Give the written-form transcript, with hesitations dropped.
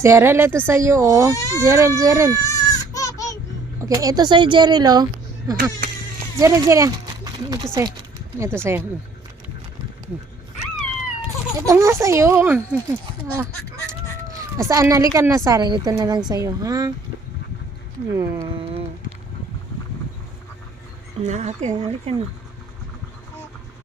Jerel, ito sa'yo, oh. Jerel, Jerel. Okay, ito sa'yo, Jerel, oh. Jerel, Jerel. Ito sa'yo. Ito sa'yo. Ito nga sa'yo. Saan nalikan na, Sara? Ito na lang sa'yo, ha? Na, okay, nalikan na.